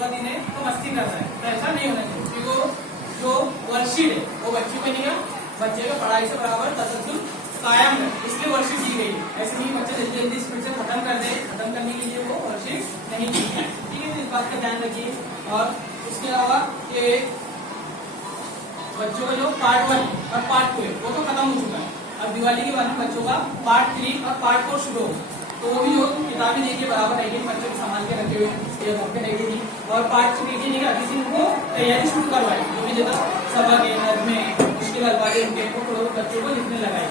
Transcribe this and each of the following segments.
16 दिन है तो मस्ती कर रहा है, तो ऐसा नहीं होना चाहिए। क्योंकि जो वर्कशीट है वो बच्चे को नहीं, बच्चे को पढ़ाई से बराबर तसल्सल कायम है, इसलिए वर्कशीट दी गई है। ऐसे नहीं बच्चे जल्दी जल्दी इसमें से खत्म कर दे, खत्म करने के लिए वो वर्कशीट नहीं दी है। ठीक है, इस बात का ध्यान रखिए। और उसके अलावा ये बच्चों का जो पार्ट 1 और पार्ट 2 है वो तो खत्म हो चुका है। अब दिवाली के बाद में बच्चों का पार्ट 3 और पार्ट 4 शुरू होगा, तो वो भी जो किताबें देखिए बराबर रहेगी, बच्चों को संभाल के रखे हुए ये घर पे रहेगी। और पार्ट 2 देखिए नहीं अभी से उनको तैयारी शुरू करवाए, जो भी जगह सबक है नज्म में मुश्किल अल्फाज उनके वो थोड़ा बच्चों को लिखने लगाए।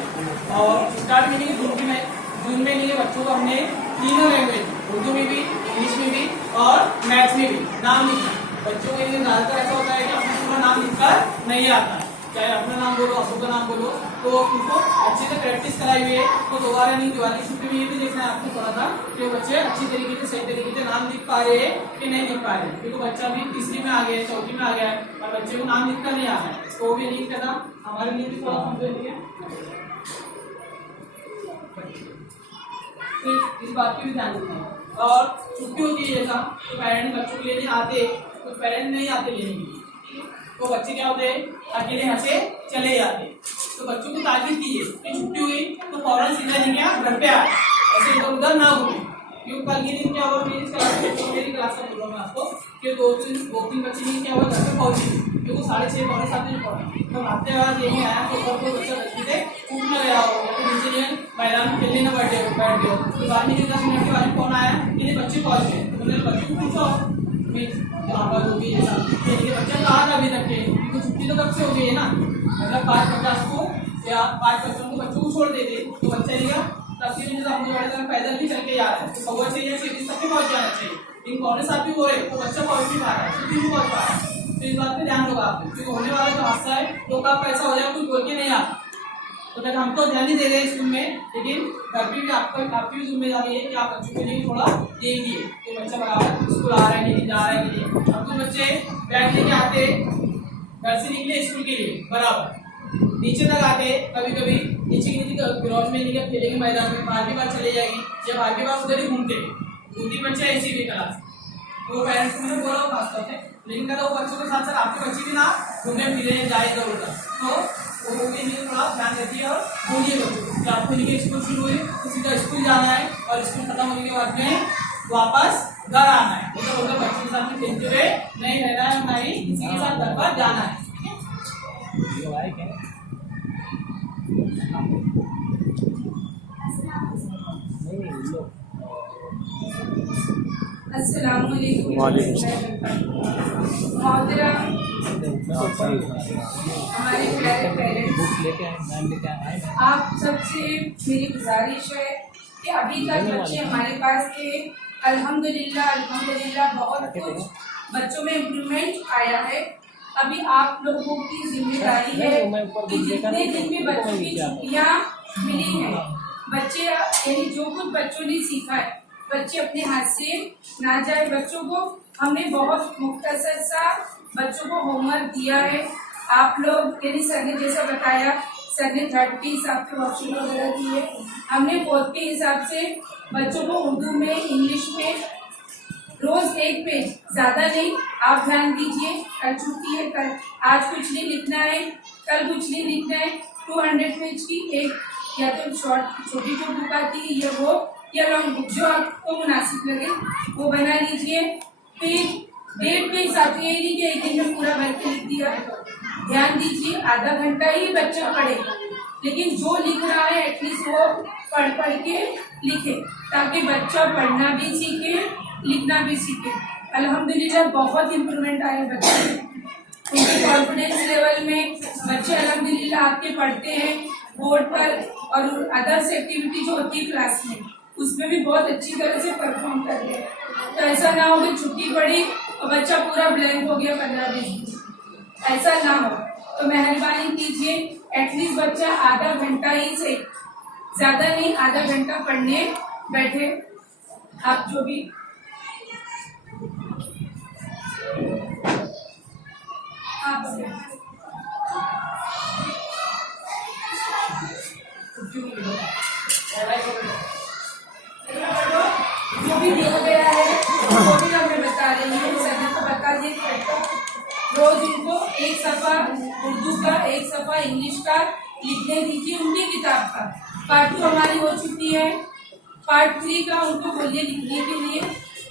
और स्टार्ट में जून में नहीं बच्चों को हमने तीनों लैंग्वेज उर्दू में भी, इंग्लिश में भी और मैथ्स में भी नाम लिखना। बच्चों के लिए ज्यादातर ऐसा होता है कि अपना पूरा नाम लिखकर नहीं आता, चाहे अपना नाम बोलो अबू का नाम बोलो, तो उनको अच्छे से प्रैक्टिस कराई हुई है। तो दोबारा नहीं, दिवाली की छुट्टी में ये भी देखना है आपको थोड़ा सा कि बच्चे अच्छी तरीके से सही तरीके से नाम लिख पा रहे हैं कि नहीं लिख पा रहे, क्योंकि बच्चा भी तीसरी में आ गया है, चौथी में आ गया है और बच्चे को नाम लिखकर नहीं आता है, तो वो भी नहीं करना हमारे लिए भी थोड़ा कमजोरी है। इस बात की भी ध्यान रखिए। और छुट्टी होती है जैसा तो पेरेंट्स बच्चों के लिए आते, कुछ पेरेंट्स नहीं आते लेने के लिए, तो बच्चे क्या होते हैं अकेले यहाँ से चले जाते। तो बच्चों को ताकीद की है कि छुट्टी हुई तो फौरन सीधा नहीं आप घर पे आ, ऐसे इधर उधर ना घूमे। क्योंकि कल के दिन क्या हुआ मेरी क्लास में बोल रहा हूँ आपको कि दो तीन बच्चे नहीं क्या हुआ घर पे पहुंची, क्योंकि 6:30 पौने 7 बजे पहुंचा। तो भागते बाद यही आया तो घर को बच्चा बच्चे से टूट न गया हो, तो नीचे नहीं मैदान में खेलने न बैठ गए। तो बाद में 10 मिनट के बाद फोन आया कि बच्चे पहुंच गए, तो मैंने बच्चे को पूछा बच्चा कहा था अभी तक के, क्योंकि छुट्टी तो कब से हो गई है ना, मतलब 5:50 को या 5:55 को बच्चों को छोड़ देते तो बच्चा रहेगा 10 पैदल भी चल के जा रहा है, तो 6:15 तक पहुंच जाना चाहिए, लेकिन 6:45 भी हो रहे तो बच्चा पहुंच नहीं पा रहा है, छुट्टी नहीं पहुंच पा रहा है। तो इस बात पे ध्यान होगा आपको, क्योंकि होने वाला जो हादसा है तो कब पैसा हो जाए कुछ बोल के नहीं आता। तो तक हम तो ध्यान नहीं दे रहे स्कूल में, लेकिन घर पे भी आपकी भी जिम्मेदारी है कि आप बच्चों के लिए थोड़ा देखिए कि बच्चा बराबर स्कूल आ रहा है नहीं, जा रहा है कि नहीं। अब कुछ बच्चे बैग लेके आते घर से निकले स्कूल के लिए बराबर नीचे तक आते, कभी कभी नीचे की ग्राउंड में निकल खेलेंगे मैदान में, बाहर की बार चले जाएगी या बाहर की बार उधर ही घूमते 2-3 बच्चे ऐसी भी क्लास। तो पेरेंट्स को मैंने बोला खास तौर से, लेकिन कहता वो बच्चों के साथ साथ आपके बच्चे भी ना घूमने फिरे जाए इधर उधर, तो वो के लिए थोड़ा ध्यान रखिए और बोलिए बच्चों को कि आपको इनके स्कूल शुरू हुई तो सीधा स्कूल जाना है और स्कूल खत्म होने के बाद में वापस घर आना है, उधर उधर बच्चों के साथ में खेलते हुए नहीं रहना है, ना ही किसी के साथ घर पर जाना है। अस्सलामुअलैकुम। हमारे प्यारे पेरेंट्स, आप सबसे मेरी गुजारिश है कि अभी तक बच्चे हमारे पास थे, अल्हम्दुलिल्लाह बहुत कुछ बच्चों में इम्प्रूवमेंट आया है। अभी आप लोगों की जिम्मेदारी है कि जितने दिन में बच्चों की छुट्टियाँ मिली हैं, बच्चे यानी जो कुछ बच्चों ने सीखा है बच्चे अपने हाथ से ना जाए। बच्चों को हमने बहुत मुख्तसर सा बच्चों को होमवर्क दिया है। आप लोग यानी सर ने जैसा बताया, सर ने 3rd के हिसाब से वर्कशीट वगैरह दी है, हमने 4th के हिसाब से बच्चों को उर्दू में इंग्लिश में रोज 1 पेज, ज्यादा नहीं, आप ध्यान दीजिए। कल छुट्टी है, कल आज कुछ नहीं लिखना है, कल कुछ नहीं लिखना है। 200 पेज की एक या तो छोटी जो बुक आती है ये वो, या लॉन्ग बुक जो आपको मुनासिब लगे वो बना लीजिए। फिर डेट के हिसाब से यही नहीं कि एक दिन में पूरा भर के लिख दिया। ध्यान दीजिए, आधा घंटा ही बच्चा पढ़े, लेकिन जो लिख रहा है एटलीस्ट वो पढ़ के लिखे, ताकि बच्चा पढ़ना भी सीखे लिखना भी सीखे। अल्हम्दुलिल्लाह बहुत इम्प्रूवमेंट आया बच्चे में, उनके कॉन्फिडेंस लेवल में। बच्चे अल्हम्दुलिल्लाह आपके पढ़ते हैं बोर्ड पर, और अदर्स एक्टिविटी जो होती है क्लास में उसमें भी बहुत अच्छी तरह से परफॉर्म कर रहे हैं। तो ऐसा ना हो कि छुट्टी पड़ी और बच्चा पूरा ब्लैंक हो गया 15-20 दिन, ऐसा ना हो। तो मेहरबानी कीजिए, एटलीस्ट बच्चा आधा घंटा ही से ज्यादा नहीं, आधा घंटा पढ़ने बैठे। आप जो भी जो भी दिया गया है वो भी हमें बता रही है, सर ने तो इंग्लिश का लिखने दीजिए, उनकी किताब का। पार्ट 2 हमारी हो चुकी है, पार्ट 3 का उनको बोलिए लिखने के लिए।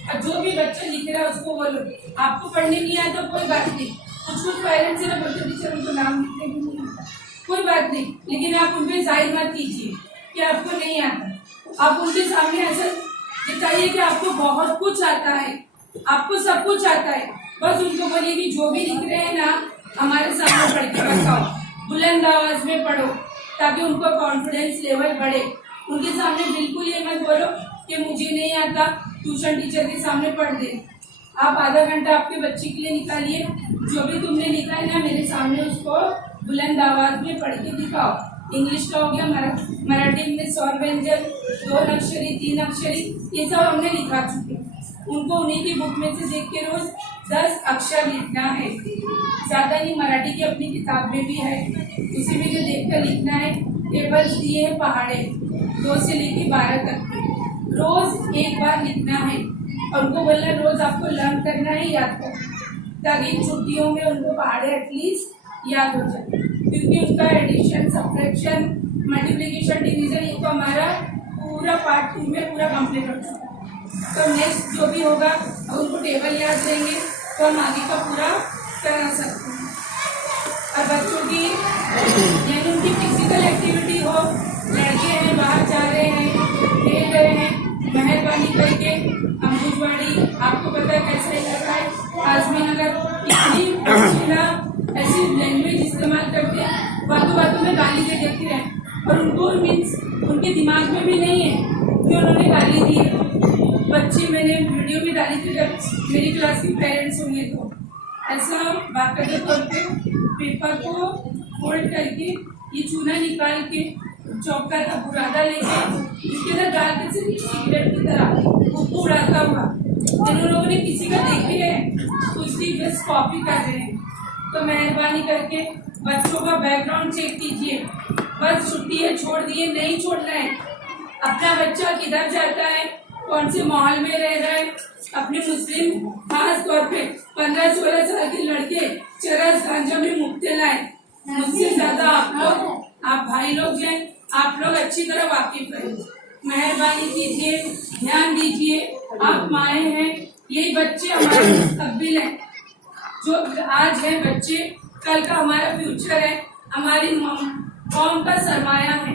और जो भी बच्चा लिख रहा है उसको बोलो, आपको पढ़ने नहीं आया तो कोई बात नहीं। कुछ पेरेंट्स ना बोलते टीचर उनको नाम लिखने भी नहीं आता, कोई बात नहीं, लेकिन आप उन पर जाहिर मत कीजिए कि आपको नहीं आता। आप उनके सामने ऐसा दिखाइए कि आपको बहुत कुछ आता है, आपको सब कुछ आता है। बस उनको बोलिए कि जो भी लिख रहे हैं ना हमारे सामने पढ़ के बताओ, बुलंद आवाज में पढ़ो, ताकि उनको कॉन्फिडेंस लेवल बढ़े। उनके सामने बिल्कुल ये मत बोलो कि मुझे नहीं आता, ट्यूशन टीचर के सामने पढ़ दे। आप आधा घंटा आपके बच्चे के लिए निकालिए, जो भी तुमने लिखा है ना मेरे सामने उसको बुलंद आवाज में पढ़ के दिखाओ। इंग्लिश का हो गया, मराठी में स्वर व्यंजन, 2 अक्षरी 3 अक्षरी, ये सब हमने लिखा चुके। उनको उन्हीं की बुक में से देख के रोज 10 अक्षर लिखना है, ज्यादा नहीं। मराठी की अपनी किताब में भी है, उसी में जो देख कर लिखना है। टेबल्स दिए हैं पहाड़े 2 से लेके 12 तक के, रोज एक बार लिखना है। और उनको बोलना रोज आपको लर्न करना है, याद करना, ताकि छुट्टियों में उनको पहाड़े एटलीस्ट याद हो जाए। क्योंकि उनका एडिशन, सब्ट्रैक्शन, मल्टीप्लिकेशन, डिवीजन ये तो हमारा पूरा पार्ट 2 में पूरा कंप्लीट हो चुका है। तो नेक्स्ट जो भी होगा उनको टेबल याद देंगे तो हम आगे का पूरा करा सकते हैं। और बच्चों की यानी उनकी फिजिकल एक्टिविटी हो, लड़के हैं बाहर जा रहे हैं, खेल रहे हैं, मेहरबानी करके अम्बुजवाड़ी आपको पता है कैसा इलाका है, आजमी नगर, इतनी ऐसी लैंग्वेज इस्तेमाल करते हैं, बातों बातों में गाली दे देते हैं। और उनको मीन्स उनके दिमाग में भी नहीं है कि उन्होंने गाली दी है। बच्चे मैंने वीडियो भी डाली थी जब मेरी क्लास के पेरेंट्स होंगे तो ऐसा बाकायदा तौर पे पेपर को फोल्ड करके ये चूना निकाल के चौका का बुरादा लेके इसके अंदर डाल के सिर्फ सिगरेट की तरह उसको उड़ाता हुआ, जिन लोगों ने किसी का देखे है उसकी बस कॉपी कर रहे हैं। तो मेहरबानी करके बच्चों का बैकग्राउंड चेक कीजिए। बस छुट्टी है छोड़ दिए, नहीं छोड़ना है। अपना बच्चा किधर जाता है, कौन से माहौल में रह रहा है। अपने मुस्लिम खास तौर पे 15-16 साल के लड़के चरस गांजा में मुब्तला है। मुझसे ज्यादा आप लोग, आप भाई लोग हैं, आप लोग अच्छी तरह वाकिफ हैं। मेहरबानी कीजिए, ध्यान दीजिए, आप माए हैं, यही बच्चे हमारे मुस्तकबिल हैं। जो आज है बच्चे कल का हमारा फ्यूचर है, हमारी कौम का सरमाया है।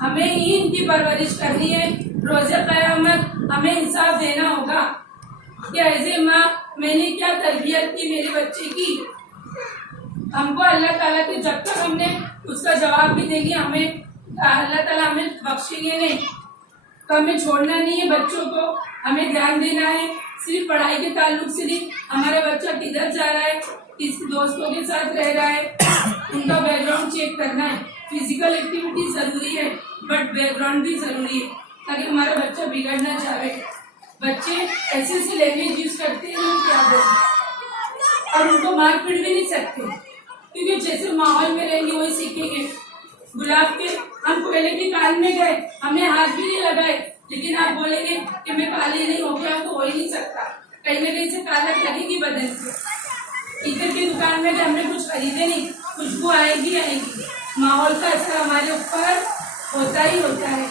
हमें ही इनकी परवरिश करनी है। रोज़े क़यामत हमें हिसाब देना होगा कि ऐसे माँ मैंने क्या तरबियत की मेरे बच्चे की। हमको अल्लाह ताला के जब तक हमने उसका जवाब भी देंगे, हमें अल्लाह ताला हमें बख्शेंगे नहीं। तो हमें छोड़ना नहीं है बच्चों को, हमें ध्यान देना है। सिर्फ पढ़ाई के ताल्लुक से नहीं, हमारा बच्चा किधर जा रहा है, किस दोस्तों के साथ रह रहा है, उनका बैकग्राउंड चेक करना है। फिजिकल एक्टिविटी जरूरी है बट बैकग्राउंड भी जरूरी है, ताकि हमारा बच्चा बिगड़ना चाहे। बच्चे ऐसे ऐसे लैंग्वेज यूज करते हैं लोग क्या बोलते, और उनको मार पीट भी नहीं सकते, क्योंकि जैसे माहौल में रहेंगे वही सीखेंगे। गुलाब के हम पहले के काल में गए, हमने हाथ भी नहीं लगाए, लेकिन आप बोलेंगे कि मैं काली नहीं हो गया तो हो ही नहीं सकता। कहीं ना कहीं से कालक लगेगी बदन से। इधर की दुकान में हमने कुछ खरीदे नहीं, खुशबू आएगी आएगी। माहौल का असर हमारे ऊपर होता ही होता है।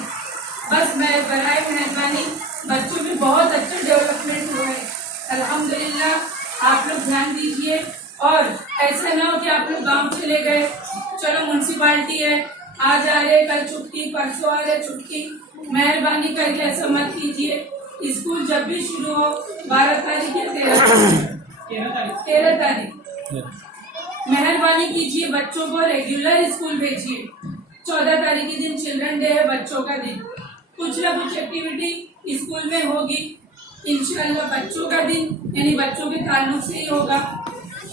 बस मैं बराए मेहरबानी बच्चों में बहुत अच्छा डेवलपमेंट हुआ है अल्हम्दुलिल्लाह। आप लोग ध्यान दीजिए, और ऐसा ना हो कि आप लोग गांव चले गए, चलो म्यूनसिपालिटी है, आज आ रहे कल छुट्टी, परसों आ रहे छुट्टी। मेहरबानी करके ऐसा मत कीजिए। स्कूल जब भी शुरू हो 12 तारीख या 13 तारीख मेहरबानी कीजिए, बच्चों को रेगुलर स्कूल भेजिए। 14 तारीख के दिन चिल्ड्रन डे है, बच्चों का दिन, कुछ ना कुछ एक्टिविटी स्कूल में होगी इंशाल्लाह। बच्चों का दिन यानी बच्चों के ताल्लुक से ही होगा।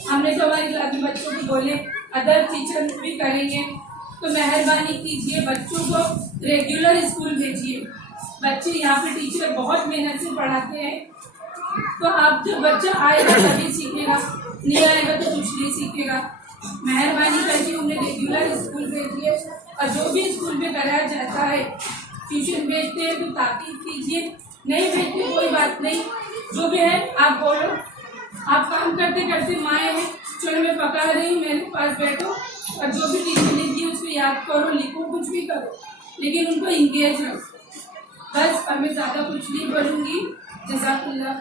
हमने तो हमारी क्लास में बच्चों को बोले, अदर टीचर भी करेंगे। तो मेहरबानी कीजिए, बच्चों को रेगुलर स्कूल भेजिए। बच्चे यहाँ पे टीचर बहुत मेहनत से पढ़ाते हैं, तो आप जब बच्चा आएगा तभी सीखेगा, नहीं आएगा तो कुछ नहीं सीखेगा। मेहरबानी करके उन्हें रेगुलर स्कूल भेजिए, और जो भी स्कूल में कराया जाता है, ट्यूशन भेजते हैं तो ताकीद कीजिए, नहीं भेजते कोई बात नहीं, जो भी है आप बोलो। आप काम करते करते माए हैं, चलो मैं पका रही हूँ, मेरे पास बैठो, और जो भी टीचर लिख दी उसको याद करो, लिखो, कुछ भी करो, लेकिन उनको इंगेज रखो। बस, अब मैं ज़्यादा कुछ नहीं बोलूँगी। जज़ाकल्लाह।